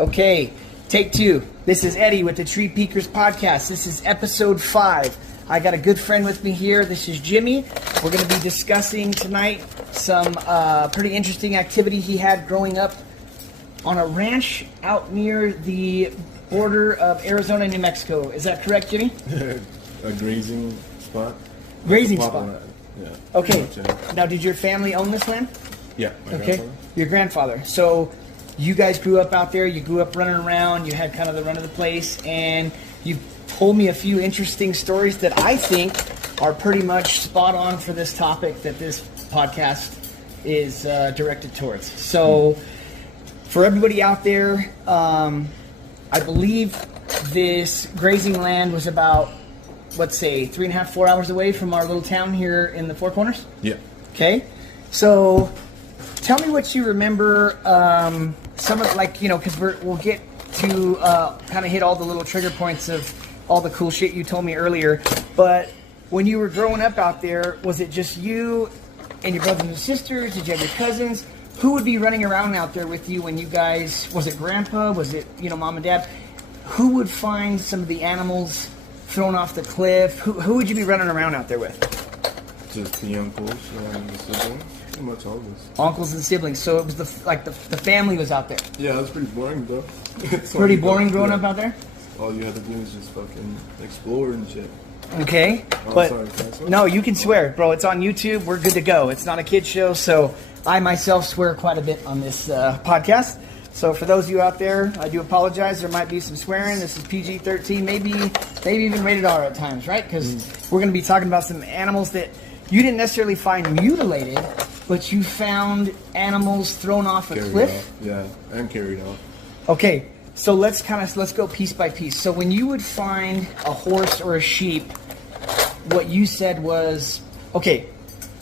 Okay, take two. This is Eddie with the Tree Peakers podcast. This is episode 5. I got a good friend with me here. This is Jimmy. We're going to be discussing tonight some pretty interesting activity he had growing up on a ranch out near the border of Arizona and New Mexico. Is that correct, Jimmy? A grazing spot. Grazing spot. Yeah. Okay. Now, did your family own this land? Yeah. My Okay. grandfather. Your grandfather. So you guys grew up out there. You grew up running around. You had kind of the run of the place, and you told me a few interesting stories that I think are pretty much spot on for this topic that this podcast is directed towards. So, for everybody out there, I believe this grazing land was about, let's say, 3.5, 4 hours away from our little town here in the Four Corners. Yeah. Okay, so tell me what you remember. Some of, like, you know, because we'll get to kind of hit all the little trigger points of all the cool shit you told me earlier. But when you were growing up out there, was it just you and your brothers and sisters? Did you have your cousins? Who would be running around out there with you when you guys? Was it grandpa? Was it, you know, mom and dad? Who would find some of the animals thrown off the cliff? Who would you be running around out there with? Just the uncles and the siblings. Pretty much all of us. Uncles and siblings. So it was the family was out there. Yeah, it was pretty boring though. Pretty boring growing up out there? All you had to do is just fucking explore and shit. Okay. Oh, But sorry, can I swear? no, you can swear, bro. It's on YouTube. We're good to go. It's not a kid show, so I myself swear quite a bit on this podcast. So for those of you out there, I do apologize. There might be some swearing. This is PG-13, maybe even rated R at times, right? Because we're going to be talking about some animals that you didn't necessarily find mutilated, but you found animals thrown off a Carried cliff. off. Yeah, and carried off. Okay, so let's go piece by piece. So when you would find a horse or a sheep, what you said was, okay,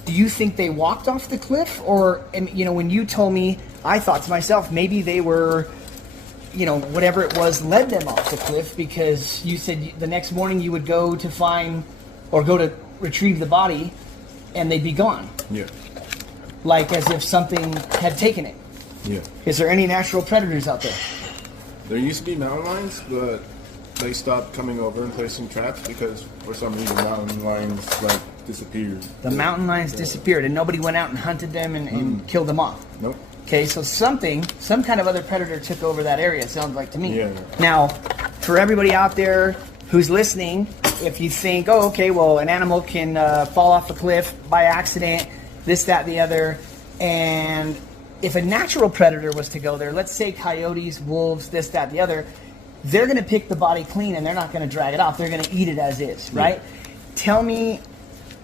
do you think they walked off the cliff? Or, you know, when you told me, I thought to myself, maybe they were, you know, whatever it was led them off the cliff, because you said the next morning you would go to find or go to retrieve the body and they'd be gone. Yeah. Like as if something had taken it. Yeah. Is there any natural predators out there? There used to be mountain lions, but they stopped coming over and placing traps because for some reason mountain lions like disappeared. The mountain lions disappeared and nobody went out and hunted them and killed them off. Nope. Okay, so some kind of other predator took over that area, it sounds like to me. Yeah. Now, for everybody out there who's listening, if you think, oh, okay, well, an animal can fall off a cliff by accident, this, that, the other, and if a natural predator was to go there, let's say coyotes, wolves, this, that, the other, they're going to pick the body clean and they're not going to drag it off. They're going to eat it as is, right? Yeah. Tell me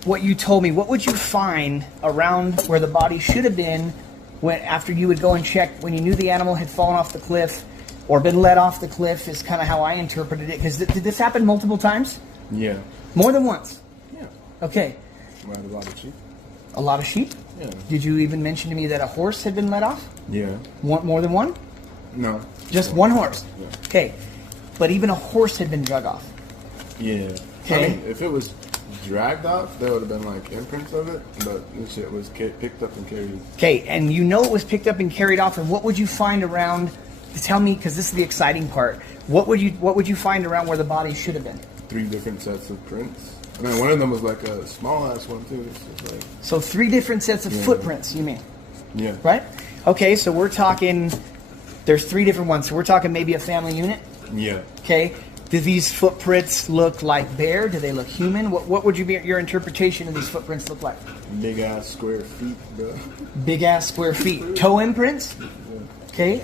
what you told me. What would you find around where the body should have been after you would go and check when you knew the animal had fallen off the cliff or been let off the cliff is kind of how I interpreted it. Because did this happen multiple times? Yeah. More than once? Yeah. Okay. We had a lot of sheep. A lot of sheep? Yeah. Did you even mention to me that a horse had been let off? Yeah. More than one? No. Just one horse? Yeah. Okay. But even a horse had been drug off? Yeah. Okay. I mean, if it was dragged off, there would have been like imprints of it, but this shit was picked up and carried. Okay, and you know it was picked up and carried off, and what would you find around, tell me, because this is the exciting part, what would you find around where the body should have been? 3 different sets of prints. I mean, one of them was like a small ass one too. So, like, so 3 different sets of footprints, you mean? Yeah. Right? Okay, so we're talking, there's 3 different ones, so we're talking maybe a family unit? Yeah. Okay. Do these footprints look like bear? Do they look human? What would your interpretation of these footprints look like? Big ass square feet, bro. Big ass square feet. Toe imprints? Okay.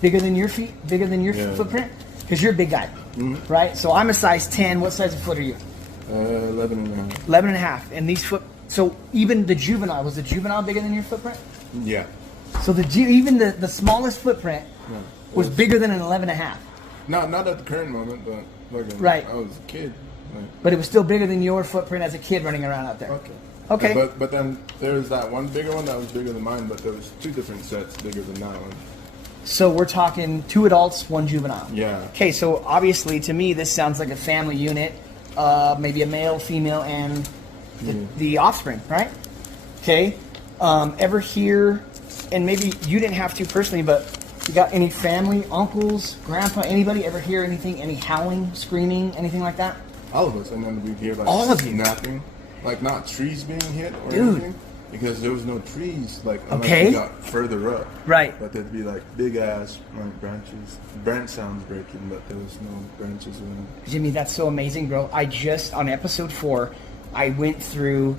Bigger than your feet? Bigger than your footprint? Because you're a big guy, right? So I'm a size 10. What size of foot are you? 11 and a half. 11 and a half. And these so even the juvenile, was the juvenile bigger than your footprint? Yeah. So even the smallest footprint was bigger than an 11 and a half. Not at the current moment, but like right. I was a kid. Like, but it was still bigger than your footprint as a kid running around out there. Okay. But then there's that one bigger one that was bigger than mine, but there was 2 different sets bigger than that one. So we're talking 2 adults, 1 juvenile. Yeah. Okay, so obviously to me this sounds like a family unit, maybe a male, female, and the offspring, right? Okay. Ever hear, and maybe you didn't have to personally, but You got any family, uncles, grandpa, anybody ever hear anything, any howling, screaming, anything like that? All of us, and then we'd hear like All of you? snapping, like not trees being hit or Dude. anything, because there was no trees like unless Okay. you got further up. Right. But there'd be like big ass like branches, branch sounds breaking, but there was no branches around. Jimmy, that's so amazing, bro. I just, on episode 4, I went through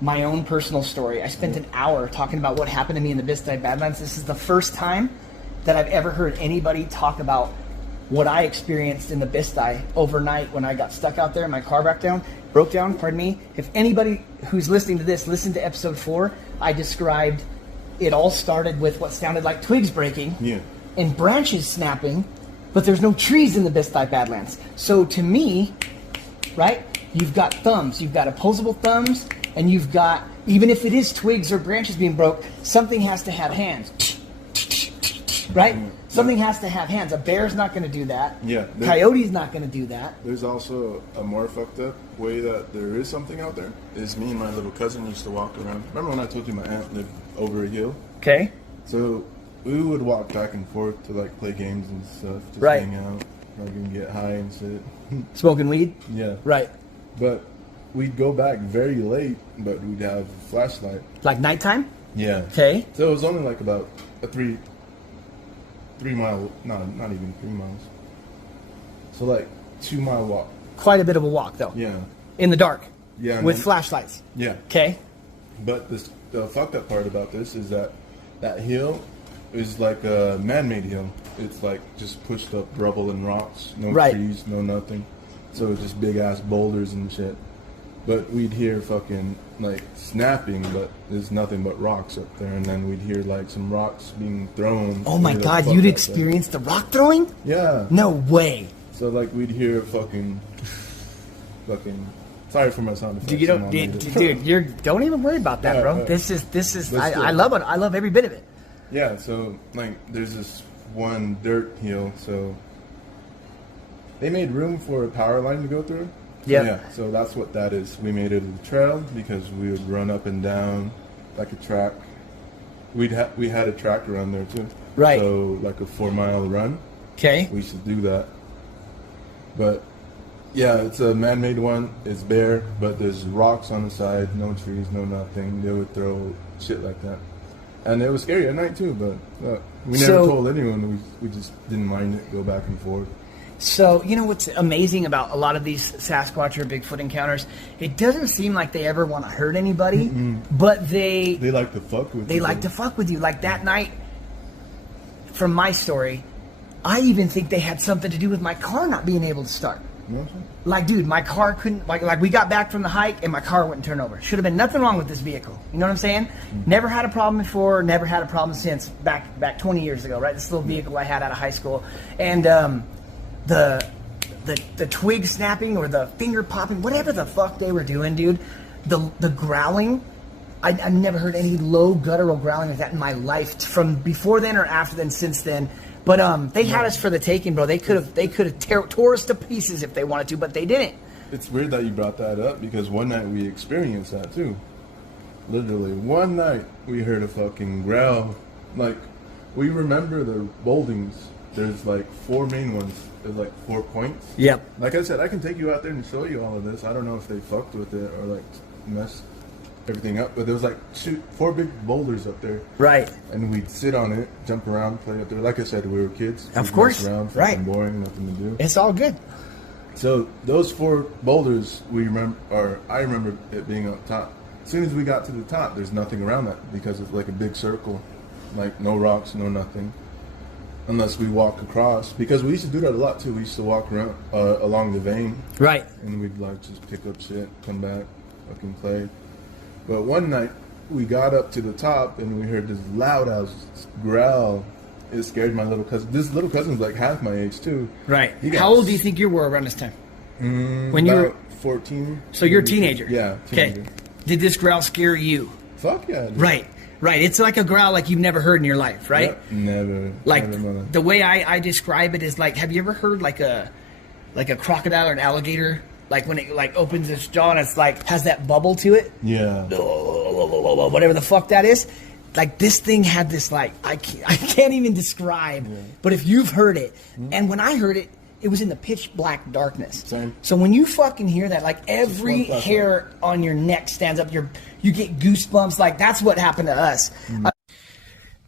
my own personal story. I spent an hour talking about what happened to me in the Bistai Badlands. This is the first time that I've ever heard anybody talk about what I experienced in the Bistai overnight when I got stuck out there and my car broke down, pardon me. If anybody who's listening to this listened to episode 4, I described it all started with what sounded like twigs breaking and branches snapping, but there's no trees in the Bistai Badlands. So to me, right, you've got thumbs, you've got opposable thumbs, and you've got, even if it is twigs or branches being broke, something has to have hands. Right? Something has to have hands. A bear's not going to do that. Yeah. Coyote's not going to do that. There's also a more fucked up way that there is something out there. Is me and my little cousin used to walk around. Remember when I told you my aunt lived over a hill? Okay. So we would walk back and forth to like play games and stuff, just Right. hang out, like and get high and shit. Smoking weed? Yeah. Right. But we'd go back very late, but we'd have a flashlight. Like nighttime? Yeah. Okay. So it was only like about a 3 mile, not even 3 miles. So like 2 mile walk. Quite a bit of a walk, though. Yeah. In the dark. Yeah. and With then- flashlights. Yeah. Okay. But the fucked up part about this is that hill is like a man-made hill. It's like just pushed up rubble and rocks, no Right. trees, no nothing. So it's just big ass boulders and shit. But we'd hear fucking like snapping, but there's nothing but rocks up there. And then we'd hear like some rocks being thrown. Oh my We'd, like, God, fuck you'd up experienced the rock throwing? there. Yeah. No way. So like we'd hear fucking. Sorry for my sound effects. Dude, don't even worry about that, Yeah, bro. yeah. This is. But I still. love it. I love every bit of it. Yeah, so like there's this one dirt hill, so they made room for a power line to go through. Yeah. Yeah, so that's what that is. We made it a trail because we would run up and down like a track. We had a track run there too. Right. So like a 4 mile run. Okay. We should do that. But yeah, it's a man-made one. It's bare, but there's rocks on the side, no trees, no nothing. They would throw shit like that. And it was scary at night too, but we never So- told anyone. We just didn't mind it, go back and forth. So, you know what's amazing about a lot of these Sasquatch or Bigfoot encounters? It doesn't seem like they ever want to hurt anybody, but They like to fuck with they you. like to fuck with you. Like that night, from my story, I even think they had something to do with my car not being able to start. You know what I'm saying? Like, dude, my car couldn't, like we got back from the hike and my car wouldn't turn over. Should have been nothing wrong with this vehicle. You know what I'm saying? Never had a problem before, never had a problem since, back 20 years ago, right? This little vehicle I had out of high school. And the twig snapping or the finger popping, whatever the fuck they were doing, dude, the growling, I've never heard any low guttural growling like that in my life from before then or after then, since then. But they had us for the taking, bro. They could have tore us to pieces if they wanted to, but they didn't. It's weird that you brought that up because one night we experienced that too. Literally, one night we heard a fucking growl. Like, we remember the bouldings. There's like 4 main ones. There's like 4 points. Yep. Like I said, I can take you out there and show you all of this. I don't know if they fucked with it or like messed everything up, but there was like 4 big boulders up there. Right. And we'd sit on it, jump around, play up there. Like I said, we were kids. Of We'd course. mess around, Right. fucking boring, nothing to do. It's all good. So those 4 boulders, I remember it being up top. As soon as we got to the top, there's nothing around that because it's like a big circle, like no rocks, no nothing, unless we walk across. Because we used to do that a lot too. We used to walk around along the vein, Right. and we'd like just pick up shit, come back, fucking play. But one night we got up to the top and we heard this loud ass growl. It scared my little cousin. This little cousin's like half my age too. Right. He got How old do you think you were around this time? When you about were 14. So you're a teenager. Yeah. Okay. Teenager. Did this growl scare you? Fuck yeah. Dude. Right. Right. It's like a growl like you've never heard in your life, right? Yep, never. Like never in my life. the way I describe it is like, have you ever heard like a crocodile or an alligator, like when it like opens its jaw and it's like has that bubble to it, Yeah. whatever the fuck that is? like this thing had this like I can't even describe. Yeah. But if you've heard it, and when I heard it, it was in the pitch black darkness. Same. So when you fucking hear that, like every hair on your neck stands up. You get goosebumps. Like that's what happened to us.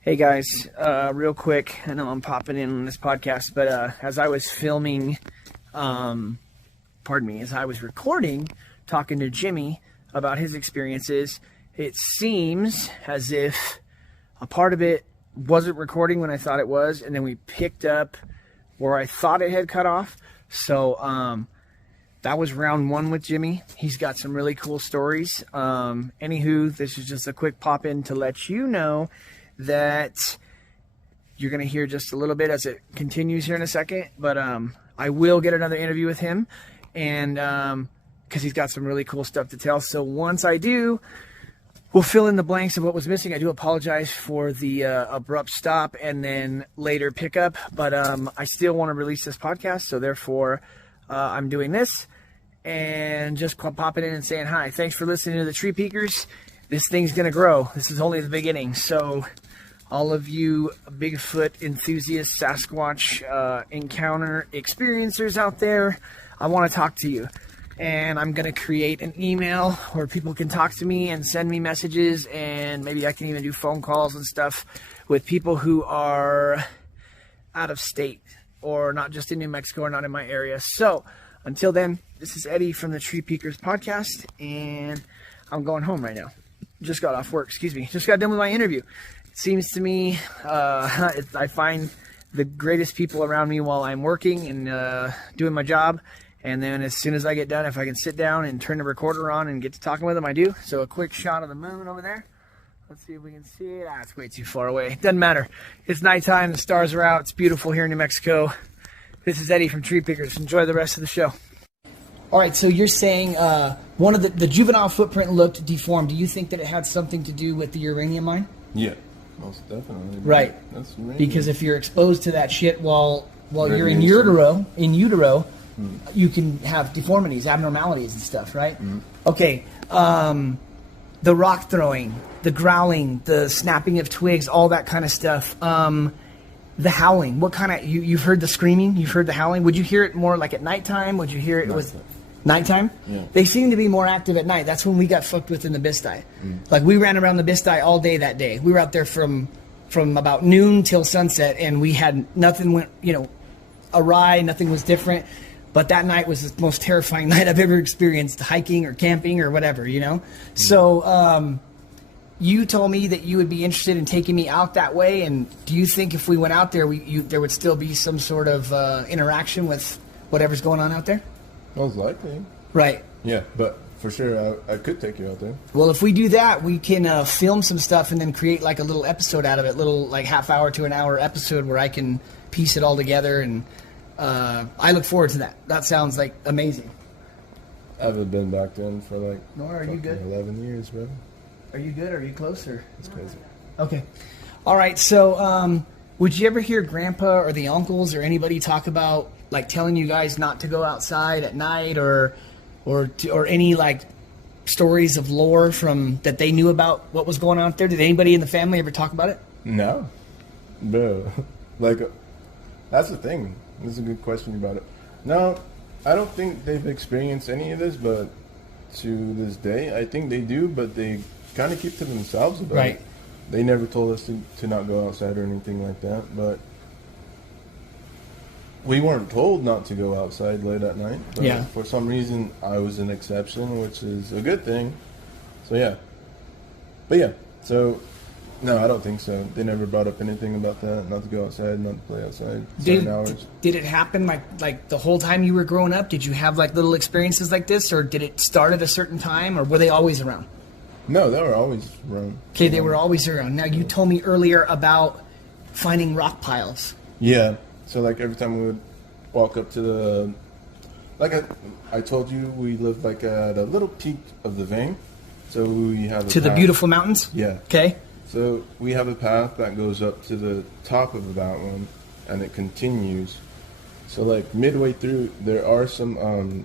Hey guys, real quick. I know I'm popping in on this podcast, but as I was filming, as I was recording, talking to Jimmy about his experiences, it seems as if a part of it wasn't recording when I thought it was, and then we picked up where I thought it had cut off. So that was round one with Jimmy. He's got some really cool stories. Anywho, this is just a quick pop in to let you know that you're going to hear just a little bit as it continues here in a second. But I will get another interview with him, and because he's got some really cool stuff to tell. So once I do, we'll fill in the blanks of what was missing. I do apologize for the abrupt stop and then later pickup, but I still want to release this podcast, so therefore I'm doing this and just popping in and saying hi. Thanks for listening to the Tree Peekers. This thing's going to grow. This is only the beginning. So all of you Bigfoot enthusiasts, Sasquatch encounter experiencers out there, I want to talk to you. And I'm going to create an email where people can talk to me and send me messages, and maybe I can even do phone calls and stuff with people who are out of state or not just in New Mexico or not in my area. So until then, this is Eddie from the Tree Peekers podcast, and I'm going home right now. Just got off work, just got done with my interview. It seems to me I find the greatest people around me while I'm working and doing my job. And then as soon as I get done, if I can sit down and turn the recorder on and get to talking with them, I do. So a quick shot of the moon over there. Let's see if we can see it. It's way too far away. Doesn't matter. It's nighttime. The stars are out. It's beautiful here in New Mexico. This is Eddie from Tree Pickers. Enjoy the rest of the show. All right, so you're saying one of the juvenile footprint looked deformed. Do you think that it had something to do with the uranium mine? Yeah, most definitely. Right. That's uranium. Because if you're exposed to that shit while you're in utero, you can have deformities, abnormalities and stuff, right? Mm-hmm. Okay, the rock throwing, the growling, the snapping of twigs, all that kind of stuff. The howling, what kind of, you've heard the screaming, you've heard the howling. Would you hear it more like at nighttime? Would you hear it was nighttime? Yeah. They seem to be more active at night. That's when we got fucked with in the Bisti. Like we ran around the Bisti all day that day. We were out there from about noon till sunset, and we had nothing went, awry, nothing was different. But that night was the most terrifying night I've ever experienced, hiking or camping or whatever, So you told me that you would be interested in taking me out that way. And do you think if we went out there, there would still be some sort of interaction with whatever's going on out there? Most likely. Right. Yeah, but for sure, I could take you out there. Well, if we do that, we can film some stuff and then create like a little episode out of it, little like half-hour to an hour episode where I can piece it all together, and I look forward to that. That sounds like amazing. I haven't been back then for like Nora, are you good? 11 years, bro. Are you good? Are you closer? It's crazy. Okay. All right. So would you ever hear Grandpa or the uncles or anybody talk about like telling you guys not to go outside at night or any like stories of lore from that they knew about what was going on out there? Did anybody in the family ever talk about it? No. Bro. Like, that's the thing. This is a good question about it. No, I don't think they've experienced any of this, but to this day, I think they do, but they kind of keep to themselves about it. They never told us to not go outside or anything like that, but we weren't told not to go outside late at night. But yeah. For some reason, I was an exception, which is a good thing. So, yeah. But, yeah. So, no, I don't think so. They never brought up anything about that, not to go outside, not to play outside. Did it happen like the whole time you were growing up? Did you have like little experiences like this, or did it start at a certain time, or were they always around? No, they were always around. Okay, they were always around. Now, you told me earlier about finding rock piles. Yeah. So, like, every time we would walk up to the... Like I told you, we lived, like, at a little peak of the vein. So, we have a To the beautiful mountains? Yeah. Okay. So, we have a path that goes up to the top of that one, and it continues. So, like, midway through, there are some...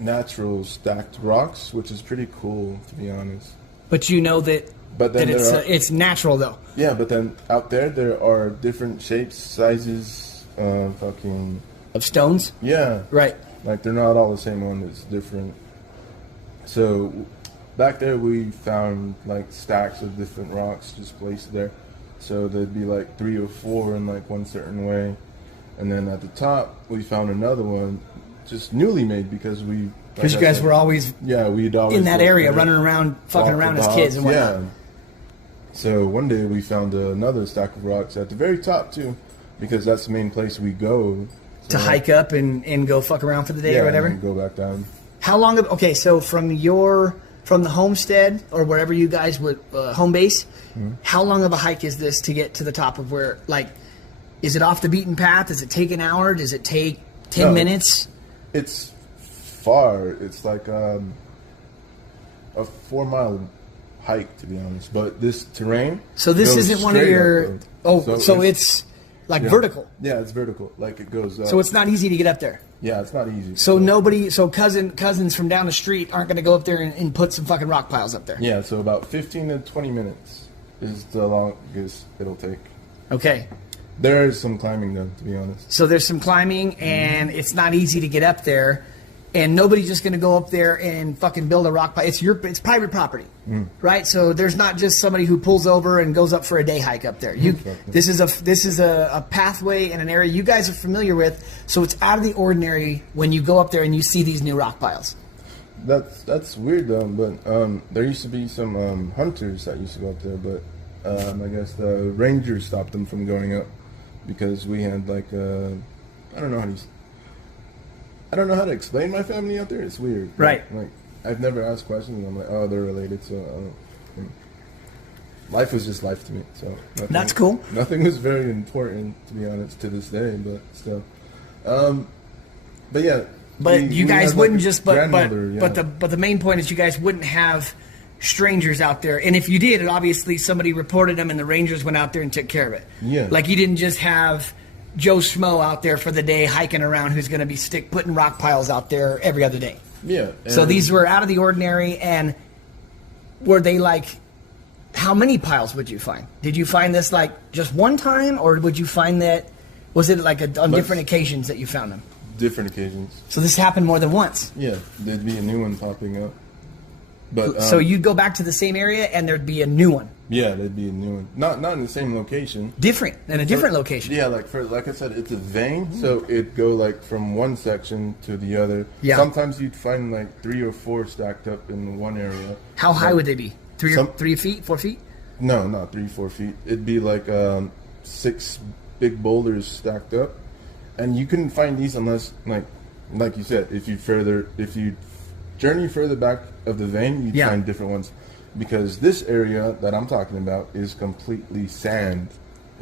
natural stacked rocks, which is pretty cool, to be honest. But you know that But then it's natural though. Yeah, but then out there are different shapes, sizes, of stones. Yeah, right. Like they're not all the same one. It's different. So back there we found like stacks of different rocks just placed there. So there'd be like 3 or 4 in like one certain way, and then at the top we found another one, just newly made because we. Because you guys were always we'd always in that area running around, fucking around as kids and whatnot. Yeah. So one day we found another stack of rocks at the very top too, because that's the main place we go to hike up and go fuck around for the day or whatever. And go back down. How long? Okay, so from the homestead or wherever you guys would home base, how long of a hike is this to get to the top of where? Like, is it off the beaten path? Does it take an hour? Does it take 10 minutes? It's far. It's like a 4-mile hike, to be honest. But this terrain. So this isn't one of your. So it's like vertical. Yeah, it's vertical. Like it goes up. So it's not easy to get up there. Yeah, it's not easy. So cousins from down the street aren't going to go up there and put some fucking rock piles up there. Yeah, so about 15 to 20 minutes is the longest it'll take. Okay. There is some climbing though, to be honest. So there's some climbing, and it's not easy to get up there, and nobody's just going to go up there and fucking build a rock pile. It's private property, right? So there's not just somebody who pulls over and goes up for a day hike up there. This is a pathway and an area you guys are familiar with, so it's out of the ordinary when you go up there and you see these new rock piles. That's weird though, but there used to be some hunters that used to go up there, but I guess the rangers stopped them from going up because we had like I don't know how to explain my family out there. It's weird, right? Like I've never asked questions, and I'm like, oh, they're related, so life was just life to me. So that's cool. Nothing was very important, to be honest, to this day, but still. But yeah. But you guys wouldn't just. But the main point is you guys wouldn't have strangers out there, and if you did, it obviously somebody reported them, and the rangers went out there and took care of it. Yeah. Like you didn't just have Joe Schmo out there for the day hiking around who's going to be putting rock piles out there every other day. Yeah. So these were out of the ordinary, and were they like, how many piles would you find? Did you find this like just one time, or would you find that, was it like on different occasions that you found them? Different occasions. So this happened more than once? Yeah, there'd be a new one popping up. But so you'd go back to the same area and there'd be a new one? Yeah, there'd be a new one. Not in the same location. Different, in a different location. Yeah, like I said, it's a vein, so it'd go like from one section to the other. Yeah. Sometimes you'd find like 3 or 4 stacked up in one area. How high would they be? 3 feet, 4 feet? No, not 3, 4 feet. It'd be like 6 big boulders stacked up, and you couldn't find these unless, like you said, if you journey further back of the vein, you'd find different ones. Because this area that I'm talking about is completely sand.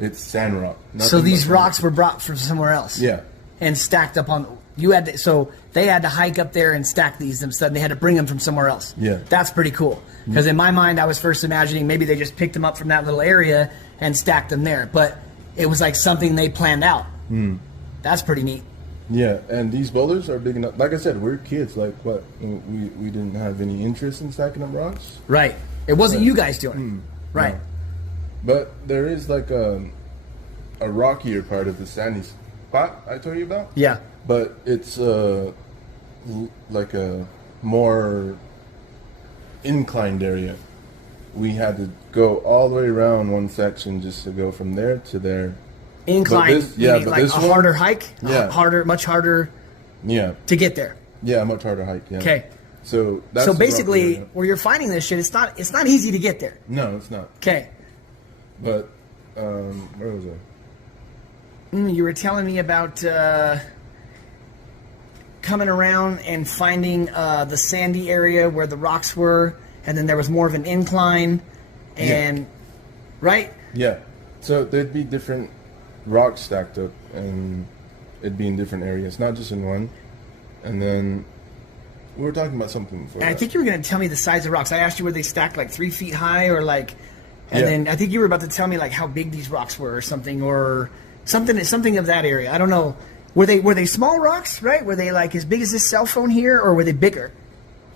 It's sand rock. So these rocks were brought from somewhere else. Yeah. And stacked up on. So they had to hike up there and stack these themselves. They had to bring them from somewhere else. Yeah. That's pretty cool. Because in my mind, I was first imagining maybe they just picked them up from that little area and stacked them there. But it was like something they planned out. That's pretty neat. Yeah, and these boulders are big enough. Like I said, we're kids. Like, what? We didn't have any interest in stacking up rocks. Right. It wasn't you guys doing it. Right. No. But there is like a rockier part of the sandy spot I told you about. Yeah. But it's like a more inclined area. We had to go all the way around one section just to go from there to there. Incline, but like a harder hike? Yeah. Much harder to get there. Yeah, much harder hike, yeah. Okay. So basically, where you're finding this shit, it's not easy to get there. No, it's not. Okay. But, where was I? You were telling me about coming around and finding the sandy area where the rocks were, and then there was more of an incline, and right? Yeah. So there'd be different rocks stacked up, and it'd be in different areas, not just in one. And then we were talking about something before. And I think you were going to tell me the size of rocks. I asked you were they stacked like 3 feet high, or like, and then I think you were about to tell me like how big these rocks were, or something of that area. I don't know. Were they small rocks, right? Were they like as big as this cell phone here, or were they bigger?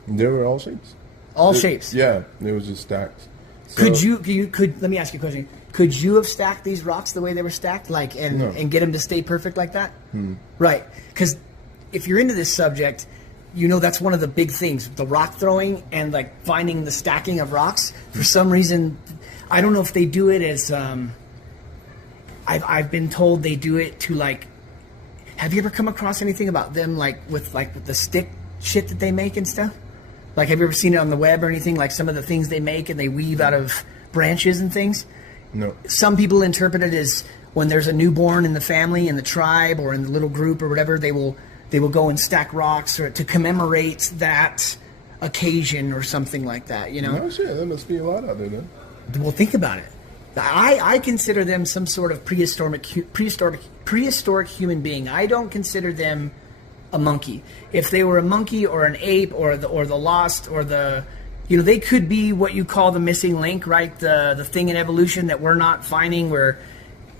They were all shapes. Shapes. Yeah, they was just stacked. So, let me ask you a question. Could you have stacked these rocks the way they were stacked, like, and get them to stay perfect like that? Right. Because if you're into this subject, you know that's one of the big things, the rock throwing and like finding the stacking of rocks. For some reason, I don't know if they do it as. I've been told they do it to like. Have you ever come across anything about them with the stick shit that they make and stuff? Like, have you ever seen it on the web or anything? Like some of the things they make and they weave out of branches and things? No. Some people interpret it as when there's a newborn in the family, in the tribe, or in the little group or whatever, they will go and stack rocks or to commemorate that occasion or something like that, you know? No shit, there must be a lot out there then. Well, think about it. I consider them some sort of prehistoric human being. I don't consider them a monkey. If they were a monkey or an ape or the lost or the, you know, they could be what you call the missing link, right? The thing in evolution that we're not finding, where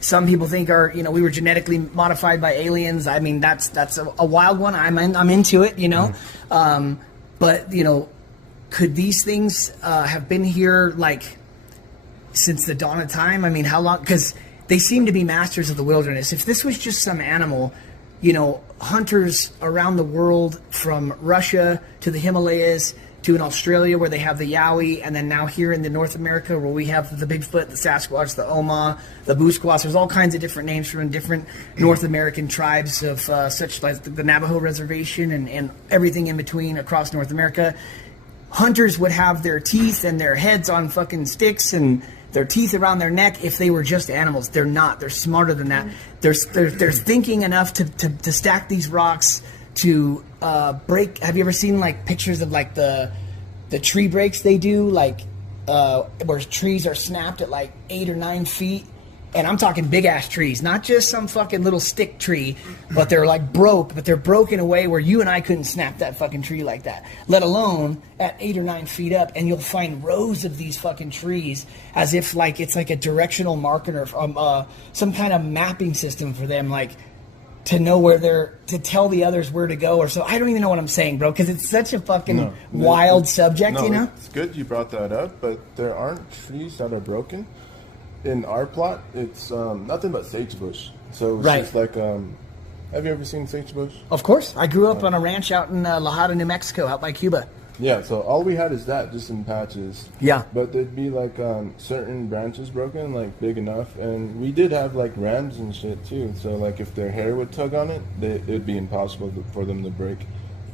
some people think are, you know, we were genetically modified by aliens. I mean, that's a wild one. I'm into it, you know. But you know, could these things have been here like since the dawn of time? I mean, how long? Because they seem to be masters of the wilderness. If this was just some animal, you know, hunters around the world from Russia to the Himalayas to in Australia where they have the Yowie, and then now here in the North America where we have the Bigfoot, the Sasquatch, the Oma, the Busquas. There's all kinds of different names from different North American tribes of such like the Navajo Reservation and everything in between across North America. Hunters would have their teeth and their heads on fucking sticks and their teeth around their neck if they were just animals. They're not. They're smarter than that. They're thinking enough to stack these rocks to break. Have you ever seen like pictures of like the tree breaks they do, like where trees are snapped at like 8 or 9 feet? And I'm talking big ass trees, not just some fucking little stick tree, but they're like but they're broken away where you and I couldn't snap that fucking tree like that, let alone at 8 or 9 feet up. And you'll find rows of these fucking trees as if like it's like a directional marker or some kind of mapping system for them, like to know to tell the others where to go or so. I don't even know what I'm saying, bro, because it's such a fucking wild subject, you know? It's good you brought that up, but there aren't trees that are broken. In our plot, it's nothing but sagebrush. So it's just like, have you ever seen sagebrush? Of course. I grew up on a ranch out in La Habra, New Mexico, out by Cuba. Yeah, so all we had is that, just in patches. Yeah. But there'd be like certain branches broken, like big enough. And we did have like rams and shit too. So like if their hair would tug on it, it'd be impossible for them to break.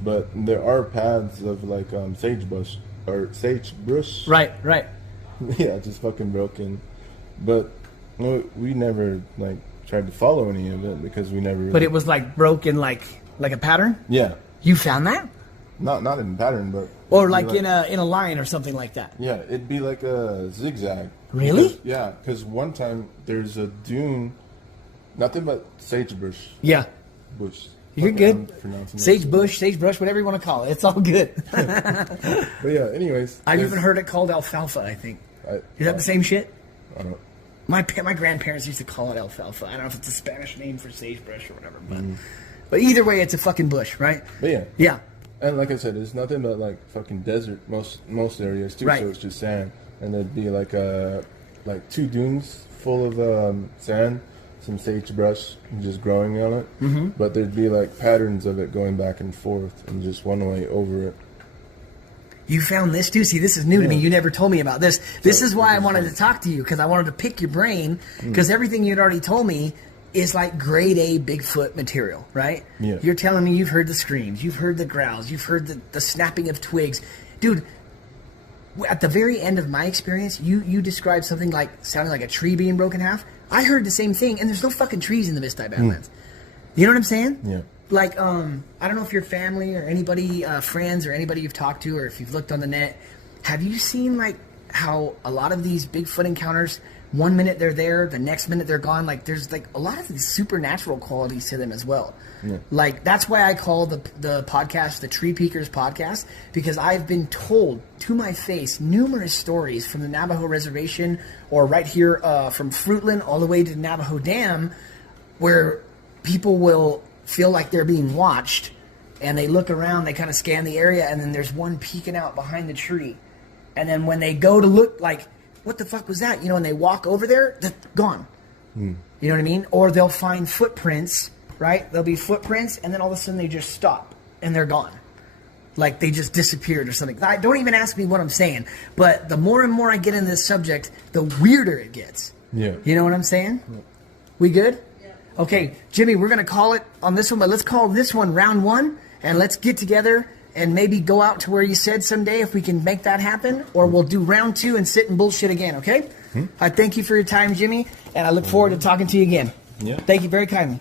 But there are paths of like sagebrush. Right. Yeah, just fucking broken. But we never like tried to follow any of it because we never. But it was like broken, like a pattern. Yeah. You found that? Not in pattern, but. Or like in a line or something like that. Yeah, it'd be like a zigzag. Really? Because one time there's a dune, nothing but sagebrush. Yeah. Bush. You're good. Sagebrush, whatever you want to call it. It's all good. But yeah, anyways. I've even heard it called alfalfa, I think. Is that the same shit? I don't know. My grandparents used to call it alfalfa. I don't know if it's a Spanish name for sagebrush or whatever, but either way, it's a fucking bush, right? But yeah. Yeah. And like I said, it's nothing but like fucking desert most areas too. Right. So it's just sand, and there'd be like 2 dunes full of sand, some sagebrush just growing on it. Mm-hmm. But there'd be like patterns of it going back and forth, and just one way over it. You found this too? See, this is new to me. You never told me about this. This is why I wanted to talk to you, because I wanted to pick your brain, because everything you'd already told me is like grade A Bigfoot material, right? Yeah. You're telling me you've heard the screams, you've heard the growls, you've heard the snapping of twigs. Dude, at the very end of my experience, you described something like sounding like a tree being broken in half. I heard the same thing, and there's no fucking trees in the Vista Badlands. You know what I'm saying? Yeah. Like, I don't know if your family or anybody, friends or anybody you've talked to, or if you've looked on the net, have you seen like how a lot of these Bigfoot encounters, one minute they're there, the next minute they're gone? Like, there's like a lot of these supernatural qualities to them as well. Yeah. Like, that's why I call the podcast the Tree Peekers Podcast, because I've been told to my face numerous stories from the Navajo Reservation, or right here from Fruitland all the way to the Navajo Dam, where people will feel like they're being watched, and they look around, they kind of scan the area, and then there's one peeking out behind the tree. And then when they go to look, like, what the fuck was that? You know, and they walk over there, they're gone. You know what I mean? Or they'll find footprints, right? There'll be footprints, and then all of a sudden they just stop, and they're gone. Like they just disappeared or something. Don't even ask me what I'm saying. But the more and more I get in this subject, the weirder it gets. Yeah. You know what I'm saying? Yeah. We good? Yeah. Okay, Jimmy, we're going to call it on this one, but let's call this one round 1, and let's get together and maybe go out to where you said someday if we can make that happen, or we'll do round 2 and sit and bullshit again, okay? I thank you for your time, Jimmy, and I look forward to talking to you again. Yeah. Thank you very kindly.